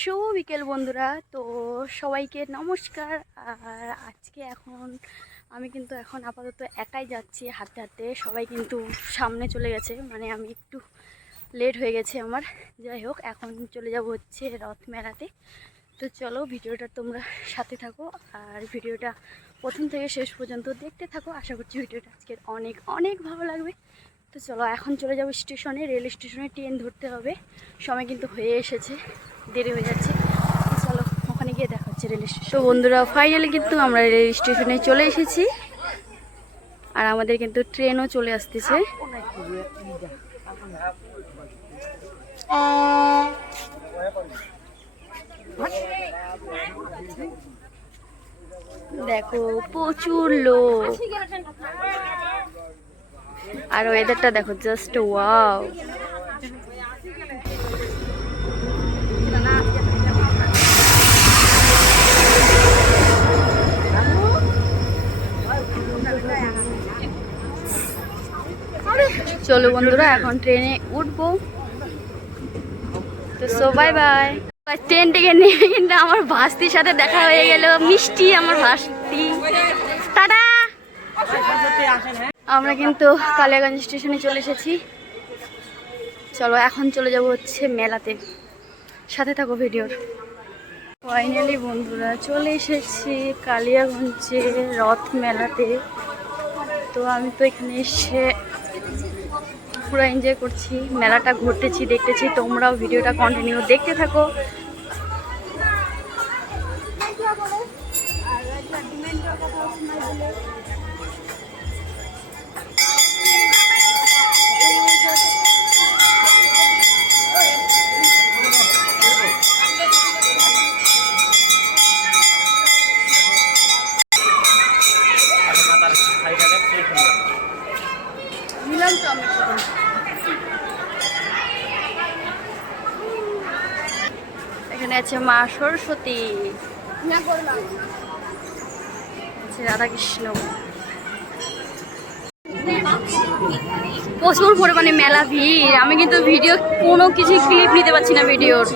শুভ বিকেল বন্ধুরা। তো সবাইকে নমস্কার। আর আজকে আমি কিন্তু এখন আপাতত একাই যাচ্ছি হাঁটতে হাঁটতে। সবাই কিন্তু সামনে চলে গেছে, মানে আমি একটু লেট হয়ে গেছে আমার। যাই হোক, এখন চলে যাব হচ্ছে রথ মেলাতে। তো চলো ভিডিওটা তোমরা সাথে থাকো, আর ভিডিওটা প্রথম থেকে শেষ পর্যন্ত দেখতে থাকো। আশা করছি ভিডিওটা আজকের অনেক অনেক ভালো লাগবে। তো চলো এখন চলে যাবো স্টেশনে, রেল স্টেশনে ট্রেন ধরতে হবে। সময় কিন্তু হয়ে এসেছে, দেরি হয়ে যাচ্ছে। চলো ওখানে গিয়ে দেখা হচ্ছে রেল স্টেশন। তো বন্ধুরা, ফাইনালি কিন্তু আমরা রেল স্টেশনে চলে এসেছি, আর আমাদের কিন্তু ট্রেনও চলে আসতেছে। দেখো প্রচুর লোক, আর ওয়েদারটা দেখো, জাস্ট ওয়াও। চলো বন্ধুরা, এখন ট্রেনে উঠবো। তো সো বাই বাই। ট্রেন থেকে নেমে কিন্তু আমার ভাস্তির সাথে দেখা হয়ে গেল, মিষ্টি আমার ভাস্তি। টাটা। আমরা কিন্তু কালিয়াগঞ্জ স্টেশনে চলে এসেছি। চলো এখন চলে যাব হচ্ছে মেলাতে, সাথে থাকো ভিডিওর। ফাইনালি বন্ধুরা চলে এসেছি কালিয়াগঞ্জে রথ মেলাতে। তো আমি তো এখানে এসে পুরো এনজয় করছি, মেলাটা ঘুরতেছি, দেখতেছি। তোমরাও ভিডিওটা কন্টিনিউ দেখতে থাকো। এখানে আছে মা সরস্বতী, রাধাকৃষ্ণ। প্রচুর পরিমাণে মেলা ভিড়। আমি কিন্তু ভিডিও কোনো কিছু ক্লিপ নিতে পারছি না ভিডিওর।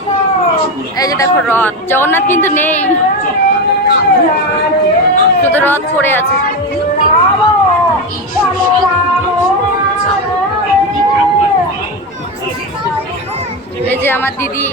এই যে দেখো রথ, জগন্নাথ কিন্তু নেই, শুধু রথ পড়ে আছে। এই যে আমার দিদি।